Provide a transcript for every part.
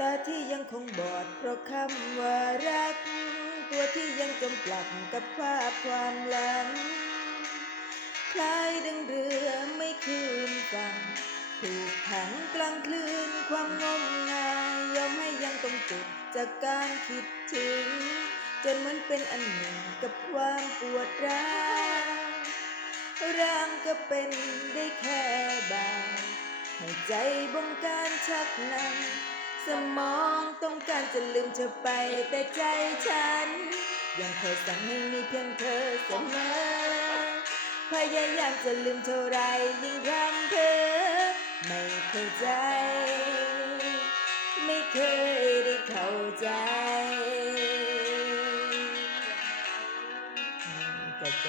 ตาที่ยังคงบอดเพราะคำว่ารัก ตัวที่ยังจมปลักกับภาพความหลังคล้ายดังเรือไม่คืนฝั่งถูกขังกลางคลื่นความงมงายยอมให้ยังต้องจุดจากการคิดถึง จนเหมือนเป็นอันหนึ่งกับความปวดร้าวร่างก็เป็นได้แค่บางให้ใจบงการชักนำ สมองต้องการจะลืมเธอไปแต่ใจฉัน ยังเคยสั่งให้มีเพียงเธอเสมอ พยายามจะลืมเท่าไรยิ่งรำเธอ ไม่เข้าใจ ไม่เคยได้เข้าใจเข้าใจ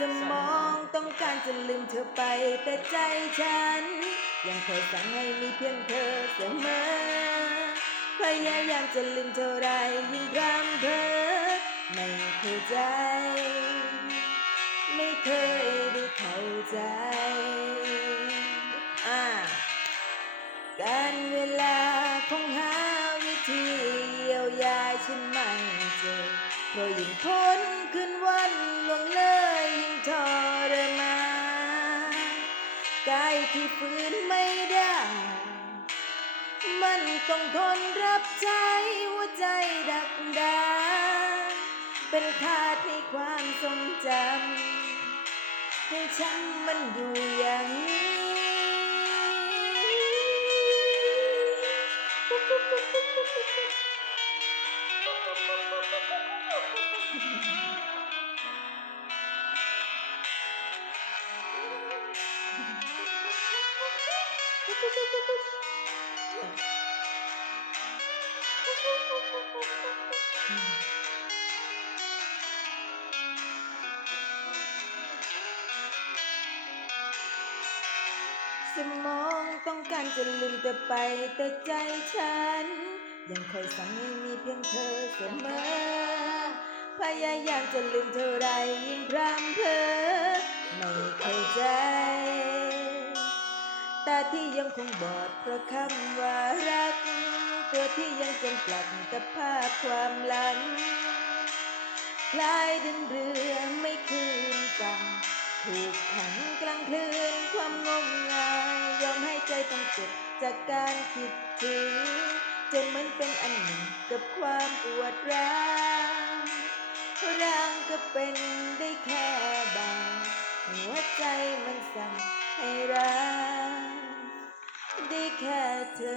สมองต้องการจะลืมเธอไปแต่ใจฉัน ยังเคยสั่งให้มีเพียงเธอเสมอ พยายามจะลืมเท่าไรยิ่งรำเธอ ไม่เข้าใจ ไม่เคยได้เข้าใจอ่าการเวลาคงหาวิธีเยียวยาฉันไม่เจอเพราะยิ่งพ้นคืนวัน กายที่ฝืนไม่ได้ มันต้องทนรับใจหัวใจดักดานเป็นคาดในความทรงจำ ให้ฉันมันอยู่อย่างนี้ สมองต้องการจะลืมเธอไปแต่ใจฉัน ยังคอยสั่งให้มีเพียงเธอเสมอ พยายามจะลืมเท่าไร ที่ยังคงบอดเพราะคำว่ารัก ตัวที่ยังจมปลักกับภาพความหลังคลายดินเรือไม่คืนจำถูกขังกลางคลื่นความงมงายยอมให้ใจต้องเจ็บจากการคิดถึงจนมันเป็นอันหนึ่งกับความปวดร้าวร่างก็เป็นได้แค่บางหัวใจมันสั่งให้รัก Hadi